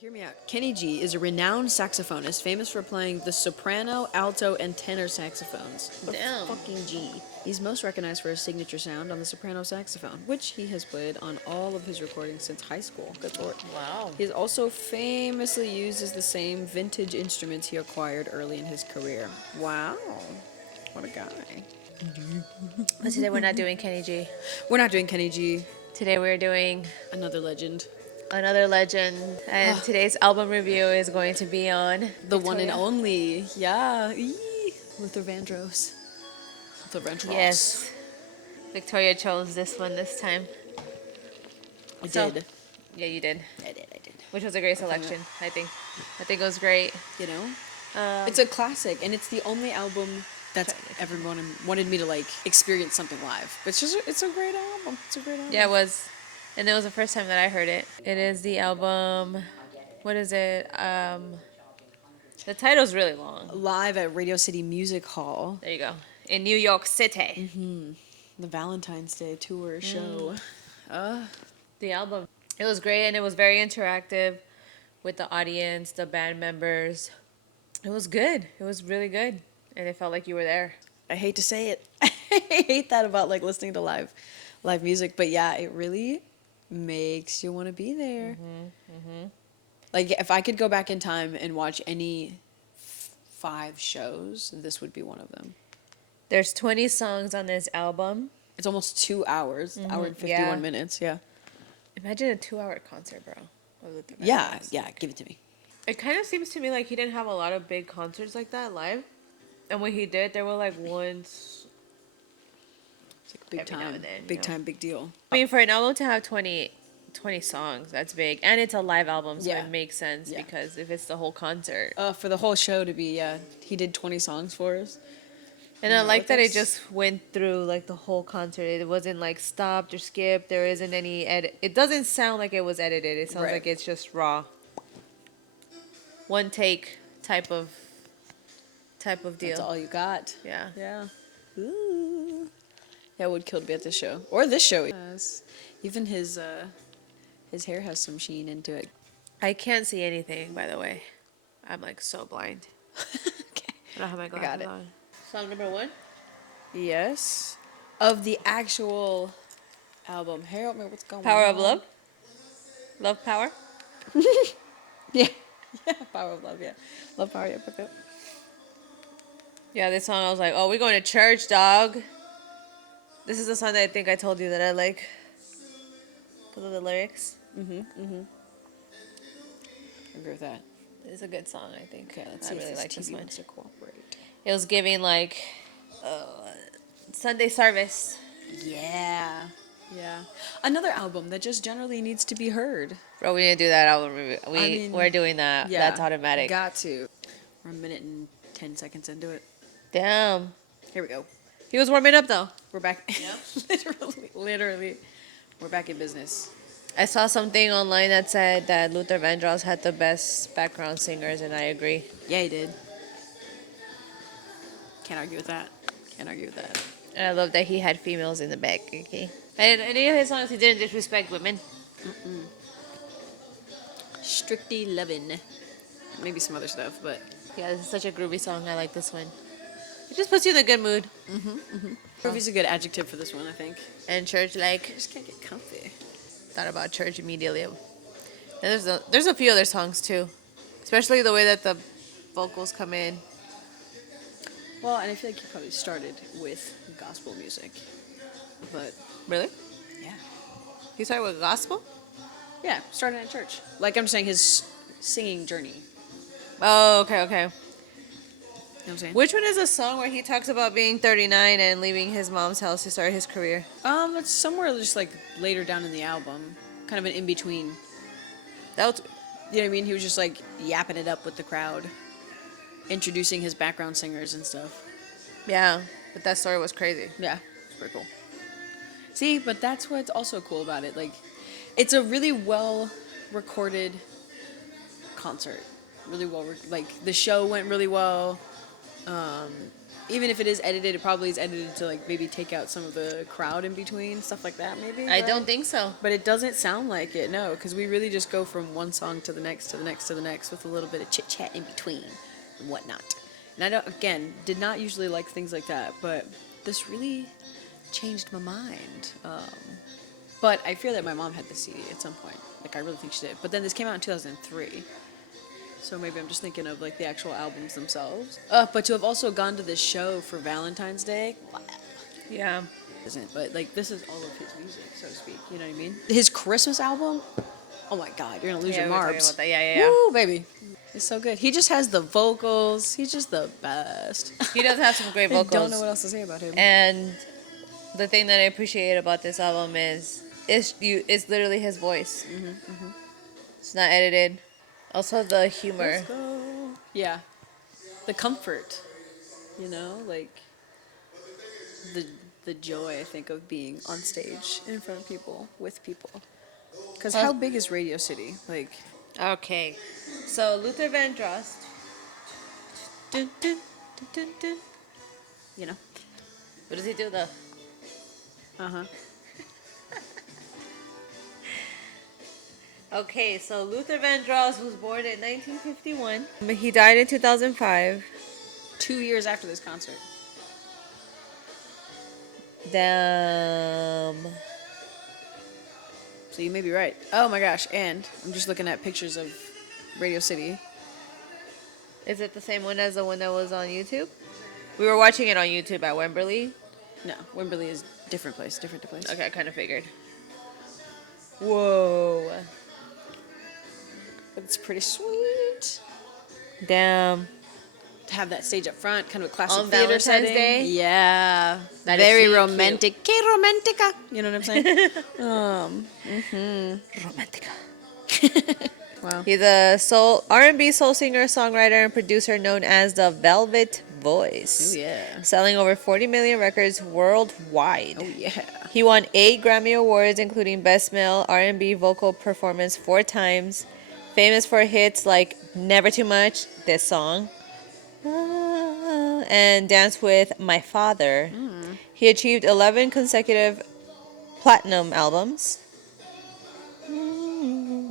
Hear me out. Kenny G is a renowned saxophonist famous for playing the soprano, alto, and tenor saxophones. Damn. Fucking G. He's most recognized for his signature sound on the soprano saxophone, which he has played on all of his recordings since high school. Good lord. Wow. He also famously uses the same vintage instruments he acquired early in his career. Wow. What a guy. But today we're not doing Kenny G. We're not doing Kenny G. Today we're doing Another legend. another legend. And today's album review is going to be on The one and Victoria. only. Yeah. Eee. Luther Vandross. Luther Vandross. Yes. Victoria chose this one this time. I So- did. Yeah, you did. I did. Which was a great selection, I think. I think it was great. You know? It's a classic, and it's the only album that's ever wanted me to, like, experience something live. It's a great album. It's a great album. Yeah, it was. And it was the first time that I heard it. It is the album, what is it? The title's really long. Live at Radio City Music Hall. There you go. In New York City. The Valentine's Day tour show. The album. It was great and it was very interactive with the audience, the band members. It was good. It was really good. And it felt like you were there. I hate to say it. I hate that about, like, listening to live music, but yeah, it really makes you want to be there. Like, if I could go back in time and watch any 5 shows, this would be one of them. There's 20 songs on this album. It's almost 2 hours, hour and 51 Yeah. minutes, yeah. Imagine a 2-hour concert, bro. of Luther Yeah, Vandross. yeah, give it to me. It kind of seems to me like he didn't have a lot of big concerts like that live. And when he did, there were like once. It's like big Every now time, and then, big you know. time, big deal. I mean, for an album to have 20 songs, that's big. And it's a live album, so Yeah. it makes sense Yeah. because if it's the whole concert. For the whole show to be, he did 20 songs for us. And I like that it that's- just went through like the whole concert. It wasn't like stopped or skipped. There isn't any edit. It doesn't sound like it was edited. It sounds Right. like it's just raw. One take type of deal. That's all you got. Yeah. Yeah. Ooh. Yeah, it would kill to be at this show. Or this show. Yes. Even his hair has some sheen into it. I can't see anything, by the way. I'm like so blind. Okay. I don't have my got glasses it. on. Song number 1? Yes. Of the actual album. Help me, what's going Power on? of Love? Love Power? Yeah. Yeah, Power of Love, yeah. Love Power, yeah, pick up. Yeah, this song I was like, oh, we're going to church, dog. This is the song that I think I told you that I like. Because of the lyrics. I agree with that. It's a good song, I think. Okay, let's I see really if like this this TV one. wants to cooperate. It was giving like Sunday service. Yeah. Yeah. Another album that just generally needs to be heard. Bro, we didn't do that album review. We're doing that. Yeah. That's automatic. Got to. We're a minute and 10 seconds into it. Damn. Here we go. He was warming up though. We're back. Literally. We're back in business. I saw something online that said that Luther Vandross had the best background singers, and I agree. Yeah, he did. Can't argue with that. Can't argue with that. And I love that he had females in the back. Okay. And any of his songs, he didn't disrespect women. Strictly Lovin'. Maybe some other stuff, but Yeah, this is such a groovy song. I like this one. It just puts you in a good mood. groovy's a good adjective for this one, I think. And church, like, I just can't get comfy. thought about church immediately. And there's a few other songs too, especially the way that the vocals come in. Well, and I feel like he probably started with gospel music. But, Really? yeah. You started with gospel? Yeah, started at church. Like I'm saying, his singing journey. You know Oh, okay. what I'm saying? Which one is a song where he talks about being 39 and leaving his mom's house to start his career? It's somewhere just like later down in the album. Kind of an in-between. That was, You know what I mean? He was just like yapping it up with the crowd. Introducing his background singers and stuff. yeah, but that story was crazy. Yeah, it's pretty cool. See, but that's what's also cool about it. Like, it's a really well recorded concert. Really well, like the show went really well. even if it is edited, it probably is edited to like maybe take out some of the crowd in between, stuff like that maybe. I right? don't think so. But it doesn't sound like it, no, because we really just go from one song to the next, to the next, to the next, with a little bit of chit chat in between and whatnot. And I don't, again, did not usually like things like that, but this really changed my mind. But I fear that my mom had the CD at some point. Like, I really think she did. But then this came out in 2003. So maybe I'm just thinking of, like, the actual albums themselves. But to have also gone to this show for Valentine's Day, Yeah. isn't, but, like, this is all of his music, so to speak. You know what I mean? His Christmas album, oh my God, you're gonna lose Yeah, your we were talking marbs. about that. Yeah. Woo, baby. It's so good. He just has the vocals. He's just the best. He does have some great vocals. I don't know what else to say about him. And the thing that I appreciate about this album is it's literally his voice. It's not edited. Also the humor. Let's go. Yeah. The comfort. You know, like the joy, I think, of being on stage in front of people, with people. Because how big is Radio City? Like, Okay. So Luther Vandross. dun, dun, dun, dun, dun. You know? What does he do though? Uh-huh. Okay, so Luther Vandross was born in 1951. He died in 2005. 2 years after this concert. Damn. So you may be right. Oh my gosh, and I'm just looking at pictures of Radio City. Is it the same one as the one that was on YouTube? We were watching it on YouTube at Wembley. No, Wembley is different place. Okay, I kind of figured. Whoa. But it's pretty sweet. Damn. To have that stage up front, kind of a classic On theater Valentine's setting. Day? Yeah. That is Very so romantic. Que romantica. You know what I'm saying? Romantica. Wow. He's a R&B soul singer, songwriter, and producer known as the Velvet Voice. Oh, yeah. Selling over 40 million records worldwide. Oh, yeah. He won 8 Grammy Awards, including Best Male R&B Vocal Performance 4 times. Famous for hits like Never Too Much, this song, and Dance with My Father. He achieved 11 consecutive platinum albums.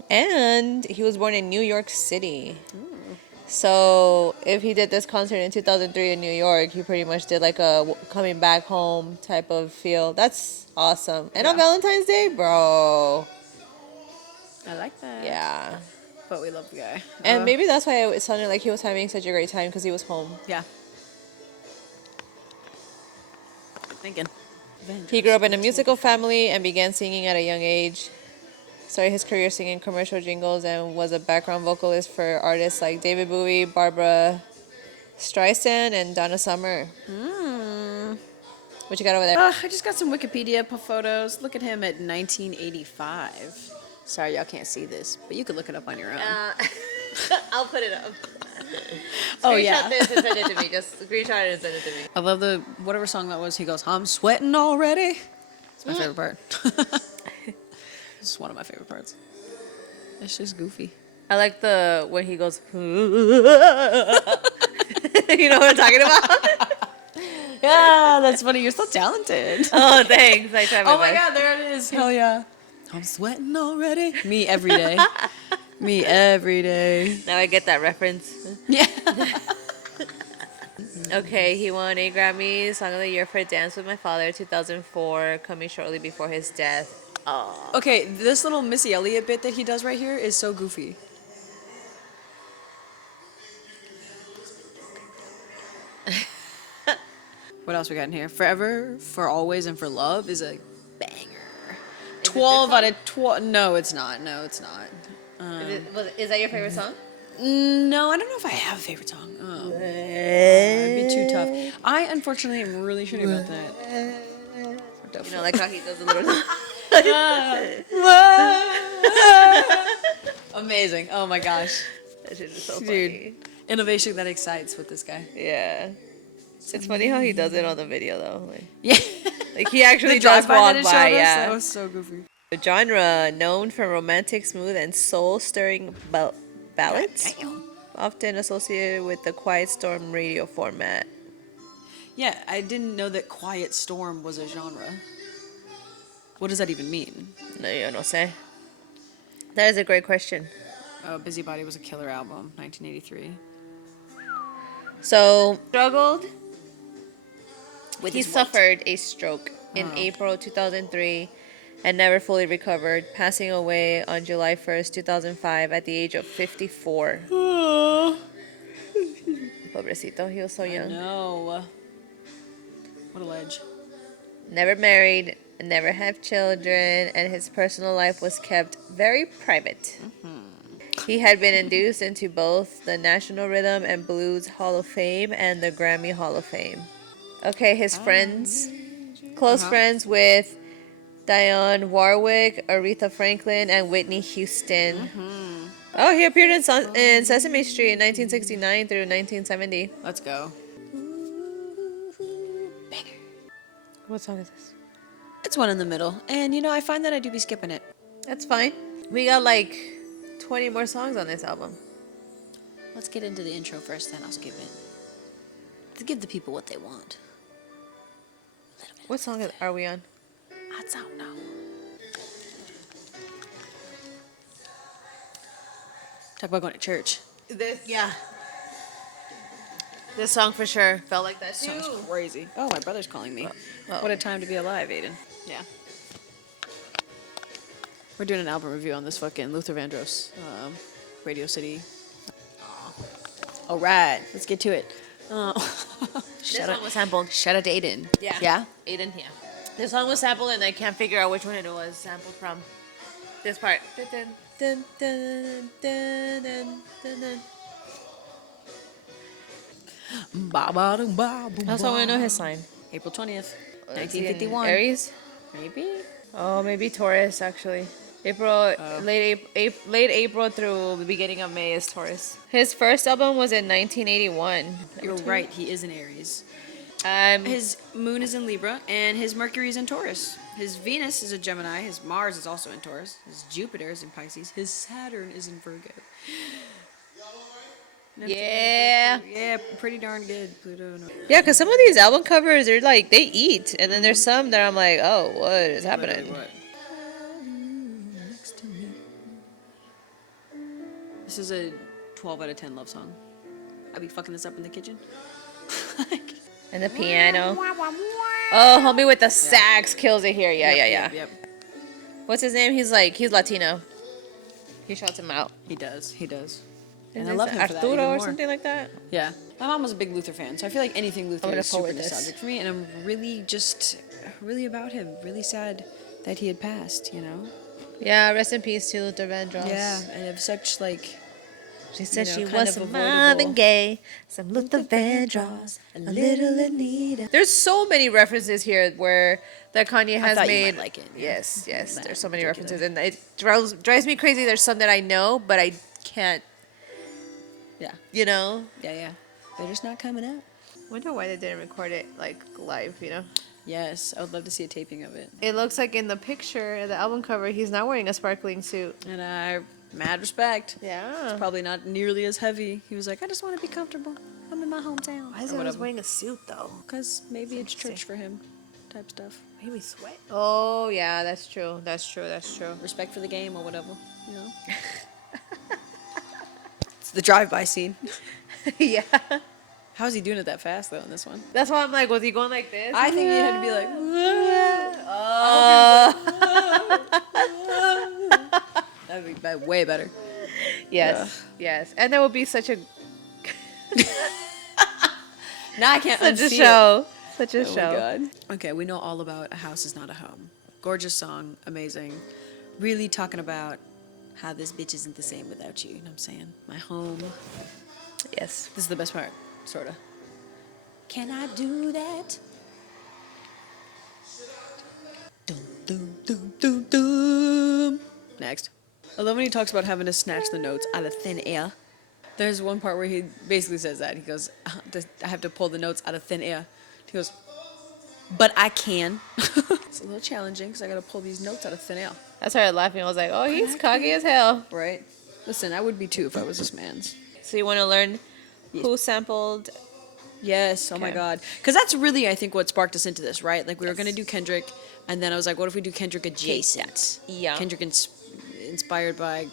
And he was born in New York City. So if he did this concert in 2003 in New York, he pretty much did like a coming back home type of feel. That's awesome. And on Valentine's Day, bro. I like that. Yeah. But we love the guy. And maybe that's why it sounded like he was having such a great time, because he was home. Yeah. Thinking. He grew up in a musical family and began singing at a young age. Started his career singing commercial jingles and was a background vocalist for artists like David Bowie, Barbara Streisand, and Donna Summer. What you got over there? I just got some Wikipedia photos. Look at him at 1985. Sorry, y'all can't see this, but you could look it up on your own. I'll put it up. Oh, yeah. Screenshot this and send it to me. Just screenshot it and send it to me. I love the, whatever song that was, he goes, I'm sweating already. It's my favorite part. This is one of my favorite parts. It's just goofy. I like the when he goes. You know what I'm talking about? Yeah, that's funny. You're so talented. Oh, thanks. I tried my Oh my best. God, there it is. Hell yeah. I'm sweating already. Me every day. Me every day. Now I get that reference. Yeah. Okay, he won 8 Grammys, Song of the Year for Dance with My Father, 2004, coming shortly before his death. Oh. Okay, this little Missy Elliott bit that he does right here is so goofy. What else we got in here? Forever, For Always, and For Love is a banger. 12 out of 12. No, it's not. No, it's not. Is that your favorite song? No, I don't know if I have a favorite song. Oh. It'd be too tough. I, unfortunately, am really shitty about that. You know, like how he does a little. Amazing. Oh my gosh. That shit is so Dude. funny. Innovation that excites with this guy. Yeah. It's funny how he does it on the video, though. Yeah. Like he actually The does drive-by that walk it by, showed us, yeah. That was so goofy. A genre known for romantic, smooth, and soul-stirring ballads, Damn. often associated with the Quiet Storm radio format. Yeah, I didn't know that Quiet Storm was a genre. What does that even mean? No, yo no sé. That is a great question. Busybody was a killer album, 1983. So, struggled. With He his weight. suffered a stroke in April 2003 and never fully recovered, passing away on July 1st, 2005 at the age of 54. Pobrecito, he was so I young. know. What a ledge. Never married, never had children, and his personal life was kept very private. He had been induced into both the National Rhythm and Blues Hall of Fame and the Grammy Hall of Fame. Okay, his friends, close friends with Dionne Warwick, Aretha Franklin, and Whitney Houston. Oh, he appeared in Sesame Street in 1969 through 1970. Let's go. What song is this? It's one in the middle. And you know, I find that I do be skipping it. That's fine. We got like 20 more songs on this album. Let's get into the intro first, then I'll skip it. To give the people what they want. What song are we on? I don't know. Talk about going to church. Yeah. This song for sure felt like that too. Sounds crazy. Oh, my brother's calling me. Oh. What a time to be alive, Aiden. Yeah. We're doing an album review on this fucking Luther Vandross, Radio City. All right, let's get to it. This song was sampled. Shout out to Aiden. Yeah. Yeah? Aiden, yeah. This song was sampled and I can't figure out which one it was sampled from. This part. Dun, dun, dun, dun, dun, dun, dun. I also want to know his sign. April 20th, Let's see, 1951. Aries? Maybe? Oh, maybe Taurus actually. Late April through the beginning of May is Taurus. His first album was in 1981. You're right, he is an Aries. Um, His moon is in Libra, and his Mercury is in Taurus. His Venus is a Gemini. His Mars is also in Taurus. His Jupiter is in Pisces. His Saturn is in Virgo. yeah. Yeah, pretty darn good. Pluto. No. Yeah, because some of these album covers, they're like, they eat. And then there's some that I'm like, oh, what is happening? Literally what? This is a 12 out of 10 love song. I'll be fucking this up in the kitchen. And the piano. Oh, homie with the sax kills it here. Yeah. Yep. What's his name? He's Latino. He shouts him out. He does. And Is I it love him for that Arturo even or more. something like that. Yeah. My mom was a big Luther fan, so I feel like anything Luther gonna is super forward this. nostalgic for me, and I'm really about him. Really sad that he had passed, you know? Yeah, rest in peace to Luther Vandross. Yeah, and of such, like, She said you know, she kind was of some Marvin avoidable. Gaye, some Luther Vandross, a little Anita. There's so many references here where that Kanye has thought you made. might like it, yeah. Yes. That There's so many particular. references, and it drives me crazy. There's some that I know, but I can't. yeah. You know. Yeah. They're just not coming out. Wonder why they didn't record it like live. You know. Yes, I would love to see a taping of it. It looks like in the picture, the album cover, he's not wearing a sparkling suit. And mad respect. Yeah. Probably not nearly as heavy. He was like, I just want to be comfortable. I'm in my hometown. Why is he always wearing a suit though? Because maybe it's interesting. church for him type stuff. Maybe sweat. Oh yeah, that's true. Respect for the game or whatever, you know? It's the drive-by scene. Yeah. How's he doing it that fast, though, in this one? That's why I'm like, was he going like this? I think he had to be like, that would be way better. Yes. And that would be such a Now I can't such a unsee it. show. Such a Oh show. my God. Okay, we know all about A House Is Not a Home. Gorgeous song, amazing. Really talking about how this bitch isn't the same without you. You know what I'm saying? My home. Yes. This is the best part, sorta. Can I do that? Dum, dum, dum, dum, dum. Next. I love when he talks about having to snatch the notes out of thin air. There's one part where he basically says that. He goes, I have to pull the notes out of thin air. He goes, but I can. It's a little challenging because I got to pull these notes out of thin air. I started laughing. I was like, oh, he's cocky as hell. Right? Listen, I would be too if I was this man's. So you want to learn who sampled Yes. Oh my Okay. God. Because that's really, I think, what sparked us into this, right? Like we were Yes. gonna do Kendrick, and then I was like, what if we do Kendrick adjacent? Yeah. Kendrick inspired by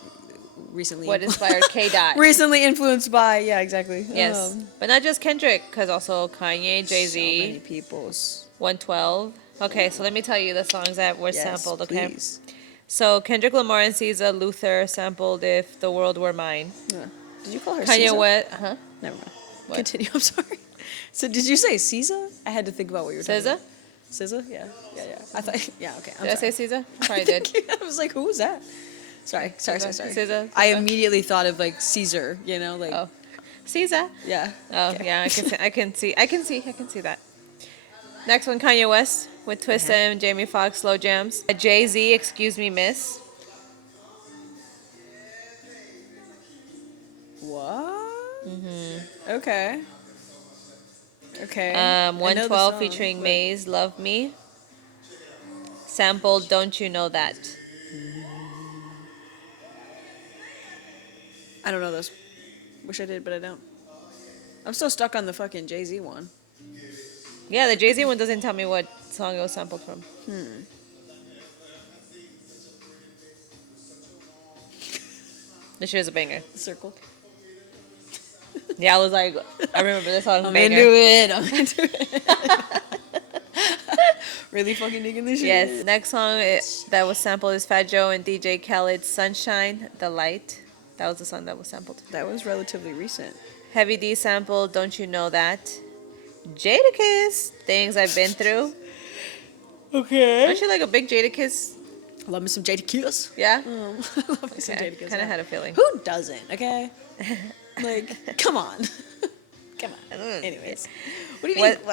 recently. What inspired K. Dot? Recently influenced by. Yeah. Exactly. Yes, but not just Kendrick, because also Kanye, Jay So many Z, people's. 112. Okay, so let me tell you the songs that were Yes. sampled. Okay, Please. so Kendrick Lamar and SZA, Luther sampled "If the World Were Mine." Did you call her Kanye Caesar? West, huh? Never mind. What? Continue. I'm sorry. So did you say Caesar? I had to think about what you were talking SZA? about. Caesar? Yeah. Yeah. Yeah. I thought. Yeah. Okay. I'm Did I sorry. say SZA? Probably did. I was like, who was that? Sorry. SZA. I immediately thought of like Caesar. You know, like Oh, SZA. yeah. Oh Okay. yeah, I can see that. Next one, Kanye West with Twista and Jamie Foxx, Slow Jams. Jay Z, Excuse Me, Miss. What? Okay. Okay. I know the 112 song, featuring but- Maze, Love Me. Sampled Don't You Know That. I don't know those. Wish I did, but I don't. I'm still stuck on the fucking Jay-Z one. Yeah, the Jay-Z one doesn't tell me what song it was sampled from. This shit is a banger. Circle. Yeah, I was like, I remember this song. I'm Banger. into it. I'm into it. Really fucking digging this shit. Yes. Next song that was sampled is Fat Joe and DJ Khaled's Sunshine, The Light. That was the song that was sampled. That was relatively recent. Heavy D sampled Don't You Know That. Jadakiss, Things I've Been Through. Okay. Aren't you like a big Jadakiss? Love me some Jadakiss. Yeah? I love me some Okay. Jadakiss. Kind of had a feeling. Who doesn't? Okay. Like, come on. Come on. Anyways, what do you mean? All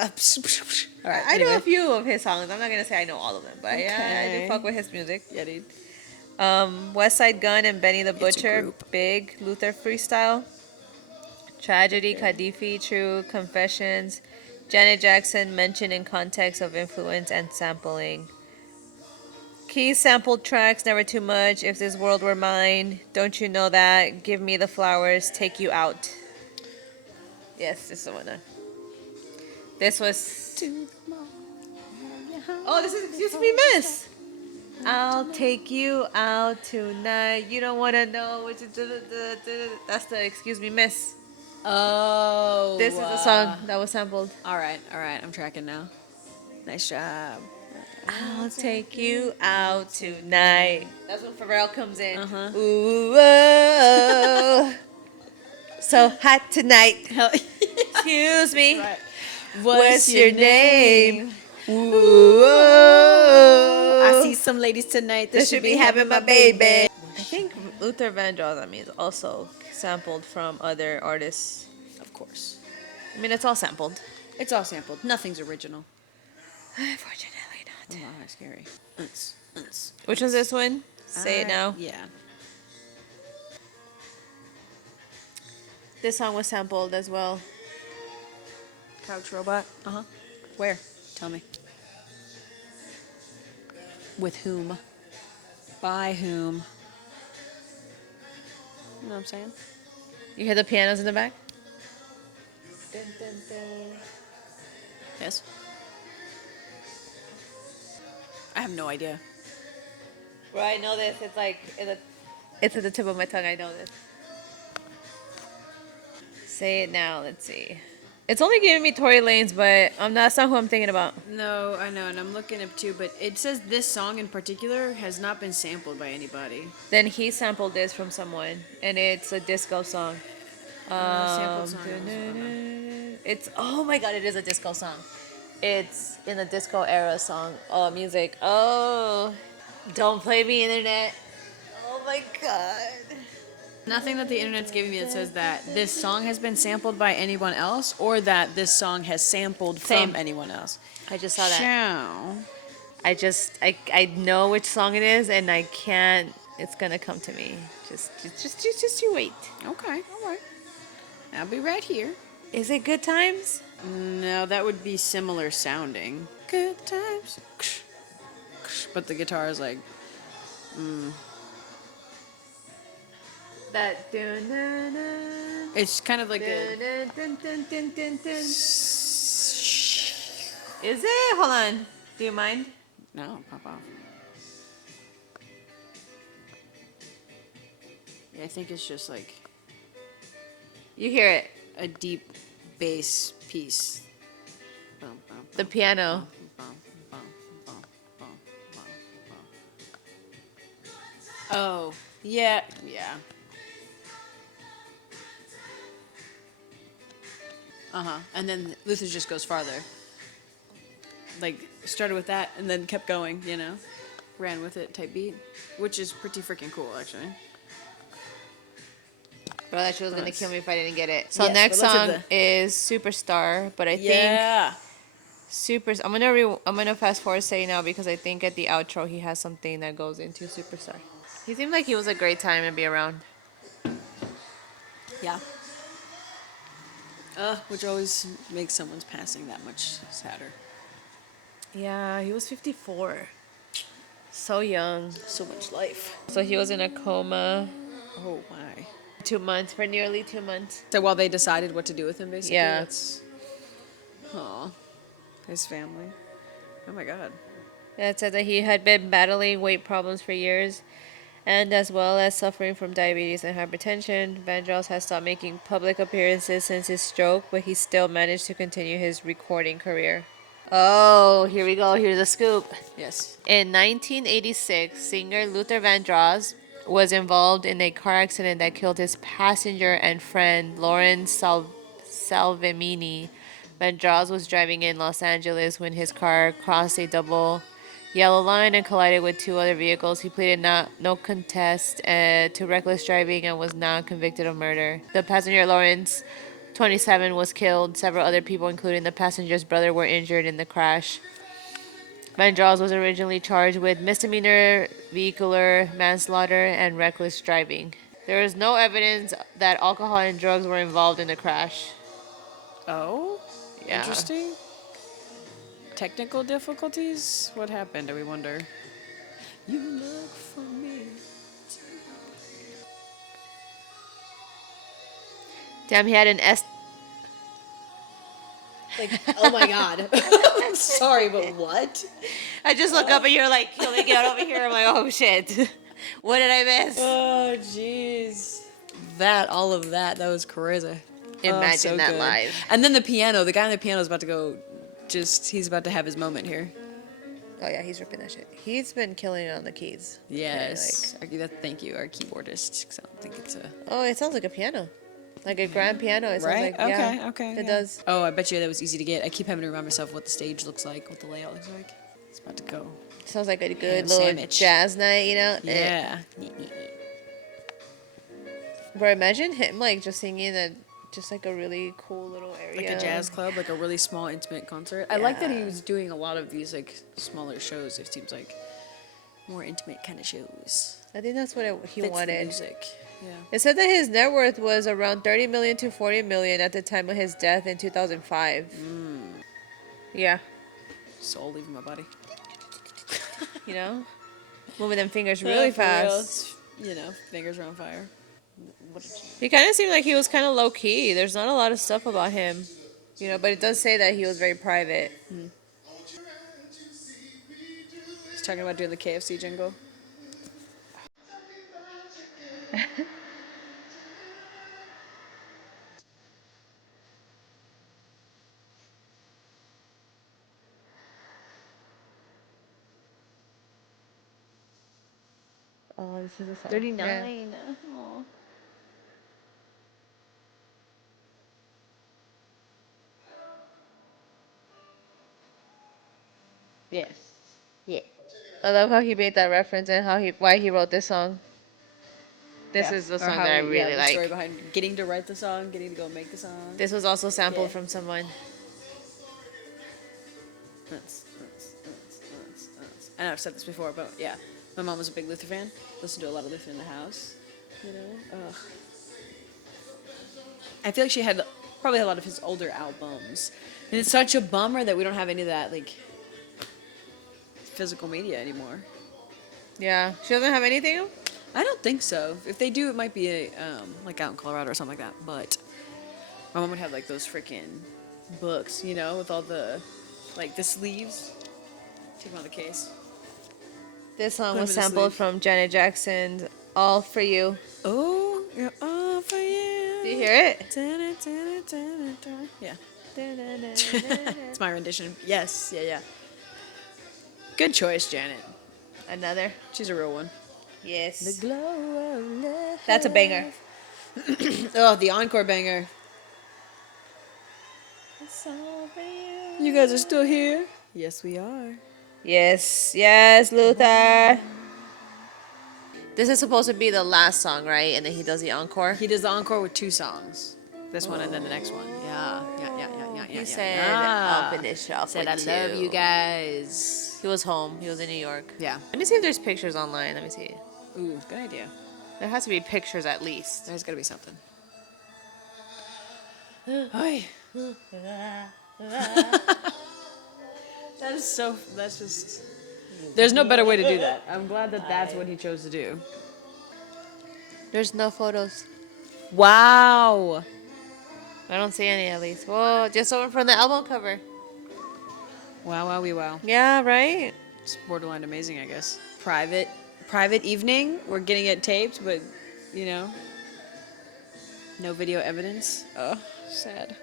right. I know anyway. a few of his songs. I'm not gonna say I know all of them, but yeah, I Okay. do fuck with his music. Yeah, dude. West Side Gun and Benny the a Butcher, group. Big, Luther Freestyle, Tragedy, Khadifi, True, Confessions, Janet Jackson mentioned in context of influence and sampling. Key sampled tracks, Never Too Much, If This World Were Mine, Don't You Know That, Give Me the Flowers, Take You Out. Yes, this is the one. This was... Oh, this is Excuse Me, Miss. I'll take you out tonight. You don't want to know what you do. That's the Excuse Me, Miss. Oh. This is the song that was sampled. All right. I'm tracking now. Nice job. I'll take you out tonight. That's when Pharrell comes in. Uh-huh. Ooh, oh, so hot tonight. Hell, Excuse me. right. What's your name? Ooh, I I see some ladies tonight that This should be having my baby. baby. I think Luther Vandross, is also sampled from other artists. Of course. I mean, it's all sampled. It's all sampled. Nothing's original. Unfortunately Oh, not. that's scary. Which one's this one? Say it now. Yeah. This song was sampled as well. Couch robot. Uh-huh. Where? Tell me. With whom? By whom? You know what I'm saying? You hear the pianos in the back? Yes. I have no idea. Bro, I know this. It's like, it's at the tip of my tongue. I know this. Say it now. Let's see. It's only giving me Tory Lanez, but that's not who I'm thinking about. No, I know, and I'm looking up too, but it says this song in particular has not been sampled by anybody. Then he sampled this from someone, and it's a disco song. Sampled song. It's, oh my god, it is a disco song. It's in the disco era song. Oh, music. Oh, don't play me, internet. Oh my god. Nothing that the internet's giving me that says that this song has been sampled by anyone else or that this song has sampled Same. from anyone else. I just saw that. Ciao. I know which song it is, and I can't. It's gonna come to me. Just you wait. Okay, all right. I'll be right here. Is it Good Times? No, that would be similar sounding. Good times. But the guitar is like, That. It's kind of like a. Dun, dun, dun, dun, dun, dun. Is it? Hold on. Do you mind? No, pop off. Yeah, I think it's just like You hear it. a deep bass piece. Bum, bum, The bum, piano. bum, bum, bum, bum, bum, bum. Oh, yeah, yeah. And then Luther just goes farther. Like, started with that and then kept going, you know? Ran with it type beat, which is pretty freaking cool, actually. Bro, that she was gonna Nice. kill me if I didn't get it. So Yes, next but let's hit song is Superstar, but I think Yeah. I'm gonna fast forward say now because I think at the outro he has something that goes into Superstar. He seemed like he was a great time to be around. Yeah. Which always makes someone's passing that much sadder. Yeah, he was 54. So young. So much life. So he was in a coma Oh my. 2 months, for nearly 2 months. So while they decided what to do with him, basically, Yeah. that's. Aw. His family. Oh my god. Yeah, it said that he had been battling weight problems for years, and as well as suffering from diabetes and hypertension. VANDROSS has stopped making public appearances since his stroke, but he still managed to continue his recording career. Oh, here we go. Here's a scoop. Yes. In 1986, singer Luther Vandross was involved in a car accident that killed his passenger and friend, Lauren Salvemini. Vandross was driving in Los Angeles when his car crossed a double yellow line and collided with two other vehicles. He pleaded no contest to reckless driving and was not convicted of murder. The passenger, Lawrence, 27, was killed. Several other people, including the passenger's brother, were injured in the crash. Vandross was originally charged with misdemeanor vehicular manslaughter and reckless driving. There is no evidence that alcohol and drugs were involved in the crash. Oh? Yeah. Interesting. Technical difficulties? What happened, do we wonder? You look for me. Damn, he had an S. Like, oh my god. I'm sorry, but what? I just look up and you're like, killing it over here. I'm like, oh shit. What did I miss? Oh, jeez. All of that was crazy. Imagine so that good. live. And then the piano, the guy on the piano is about to go, he's about to have his moment here. Oh yeah, he's ripping that shit. He's been killing it on the keys. Yes. Thank you, our keyboardist, 'cause I don't think it's a... Oh, it sounds like a piano. Like a grand piano. It sounds Right? like, yeah. Okay. It yeah. does. Oh, I bet you that was easy to get. I keep having to remind myself what the stage looks like, what the layout looks like. It's about to go. Sounds like a good Yeah, little sandwich. jazz night, you know? Yeah. Bro, imagine him like just singing at just like a really cool little area. Like a jazz club, like a really small, intimate concert. I like that he Yeah. was doing a lot of these like smaller shows. It seems like more intimate kind of shows. I think that's what he Fits the wanted. music. Yeah. It said that his net worth was around 30 million to 40 million at the time of his death in 2005. Yeah, Soul leaving my body. you know, moving them fingers really For real, fast. it's, fingers are on fire. What did He kind of seemed like he was kind of low key. There's not a lot of stuff about him, but it does say that he was very private. He's talking about doing the KFC jingle. Oh, this is a song. 39. Aw. Yes. Yeah. I love how he made that reference and why he wrote this song. This Yeah. is the Or song how that I he- really the story like. behind getting to write the song, getting to go make the song. This was also sampled Yeah. from someone. I know I've said this before, but yeah, my mom was a big Luther fan. Listened to a lot of Luther in the house. Ugh. I feel like she had probably a lot of his older albums, and it's such a bummer that we don't have any of that like physical media anymore. Yeah, she doesn't have anything. I don't think so. If they do, it might be like out in Colorado or something like that. But my mom would have like those freaking books, you know, with all the like the sleeves. Take them out of the case. This song Put 'em was in the sampled sleeve. from Janet Jackson's "All for You." Oh, you're all for you. Do you hear it? Yeah. It's my rendition. Yes, yeah. Good choice, Janet. Another. She's a real one. Yes. glow of love. That's a banger. Oh, the encore banger. It's all for you. You guys are still here? Yes, we are. Yes, yes, Luther. This is supposed to be the last song, right? And then he does the encore. He does the encore with 2 songs. This one and then the next one. Yeah. He said, "I'll finish off Said with I love you." you guys. He was home. He was in New York. Yeah. Let me see if there's pictures online. Let me see. Ooh, good idea. There has to be pictures at least. There's gotta be something. Hi. That's just. There's no better way to do that. I'm glad that that's what he chose to do. There's no photos. Wow. I don't see any at least. Whoa, just over from the album cover. Wow. Yeah, right? It's borderline amazing, I guess. Private evening. We're getting it taped, but, you know, no video evidence. Oh, sad.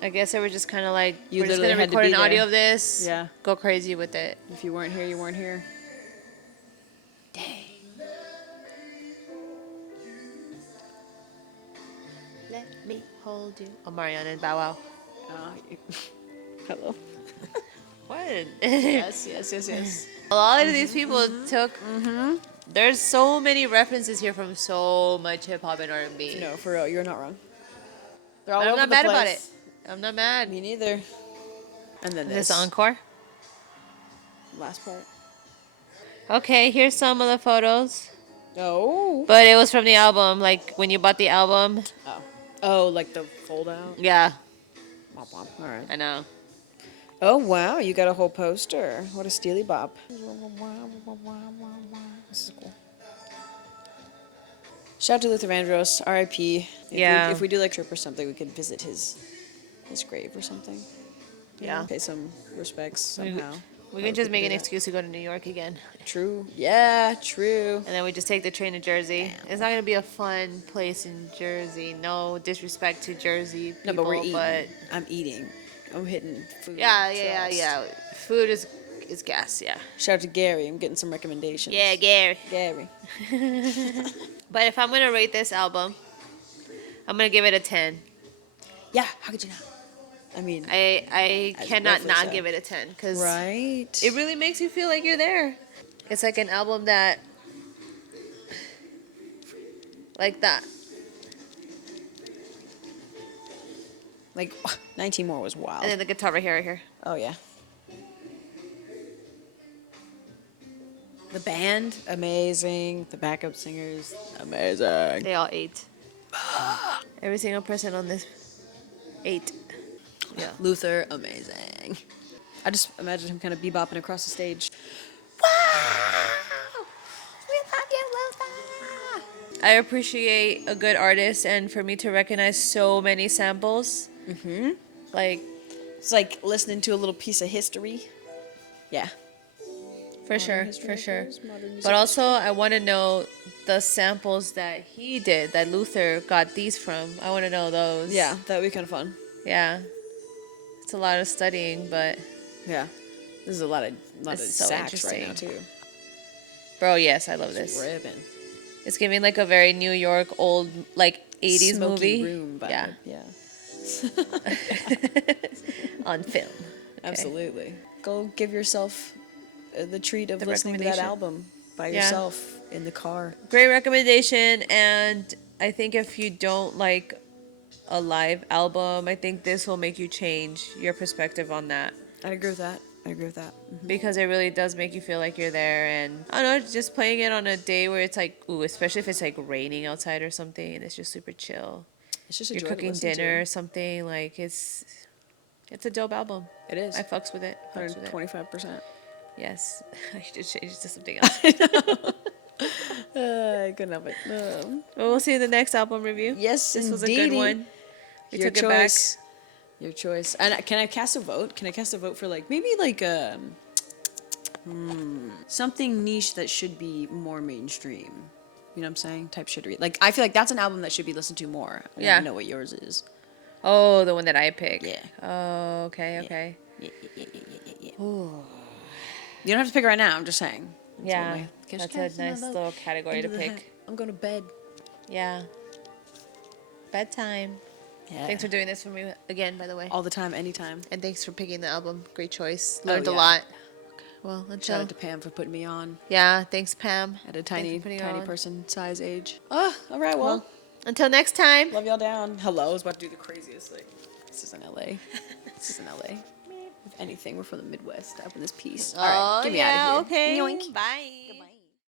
I guess they were just kind of like, You we're just literally going to had to record be an audio there. of this. Yeah. Go crazy with it. If you weren't here, you weren't here. Dang. Let me hold you. Oh, Mariana and Bow Wow. Hello. What? Yes. A lot of these people took. There's so many references here from so much hip hop and R&B. No, for real, you're not wrong. They're all I'm over not the mad place. about it. I'm not mad. Me neither. And then This this encore. last part. Okay, here's some of the photos. Oh. But it was from the album, like when you bought the album. Oh, like the fold out. Yeah, Womp womp. All right. I know. Oh wow, you got a whole poster. What a steely bop. This is cool. Shout out to Luther Vandross, R.I.P. Yeah. If we do like trip or something, we could visit his grave or something. Yeah. Pay some respects somehow. We can just make an excuse to go to New York again. True. Yeah, true. And then we just take the train to Jersey. It's not going to be a fun place in Jersey. No disrespect to Jersey people, No, but we're eating. but I'm eating. I'm hitting food. yeah. trust. Food is gas, yeah. Shout out to Gary. I'm getting some recommendations. Yeah, Gary. Gary. But if I'm going to rate this album, I'm going to give it a 10. Yeah, how could you not? I mean, I As cannot rightfully not so. give it a 10 because right. it really makes you feel like you're there. It's like an album that, like that. Like, 19 more was wild. And then the guitar right here. Oh, yeah. The band, amazing. The backup singers, amazing. They all ate. Every single person on this ate. Yeah. Luther, amazing. I just imagine him kind of bebopping across the stage. I appreciate a good artist, and for me to recognize so many samples. Like, It's like listening to a little piece of history. Yeah. for sure. Modern music. But also, I want to know the samples that he did, that Luther got these from. I want to know those. Yeah, that would be kind of fun. Yeah. It's a lot of studying, but Yeah. This is a lot of It's so sax right now, interesting. too. bro, yes, I love this. Ribbon. It's giving like a very New York old, like 80s Smoky movie. room vibe. Yeah. Yeah. On film. Absolutely. Go give yourself the treat of The listening to that recommendation. album by Yeah. yourself in the car. Great recommendation, and I think if you don't like a live album, I think this will make you change your perspective on that. I agree with that. Because it really does make you feel like you're there, and I don't know, just playing it on a day where it's like, ooh, especially if it's like raining outside or something and it's just super chill. It's just a You're joy to cooking listen dinner or to. something, like it's a dope album. It is. I fucks with it. Fucks with it. 125%. Yes. I should change it to something else. I couldn't help it. Well, we'll see you in the next album review. Yes, This was a good indeedy. one. We Your took it back. choice. Your choice. And can I cast a vote? Can I cast a vote for like maybe like something niche that should be more mainstream? You know what I'm saying? Type shittery. Like I feel like that's an album that should be listened to more. I Yeah. want to know what yours is. Oh, the one that I picked. Yeah. Oh, okay, okay. Yeah. You don't have to pick it right now. I'm just saying. Yeah, that's a nice little category to pick. I'm going to bed. Yeah. Bedtime. Yeah. Thanks for doing this for me again, by the way. All the time, anytime. And thanks for picking the album. Great choice. Oh, Learned a yeah. lot. Well, Shout until out to Pam for putting me on yeah, thanks Pam. at a Thanks tiny for putting it tiny on. person size age. Oh, all right. Well, Until next time. love y'all down. Hello. I was about to do the craziest thing. This is in LA. This is in LA. If anything, we're from the Midwest up in this piece. All right. Get me out of here. Okay. Yoink. Bye.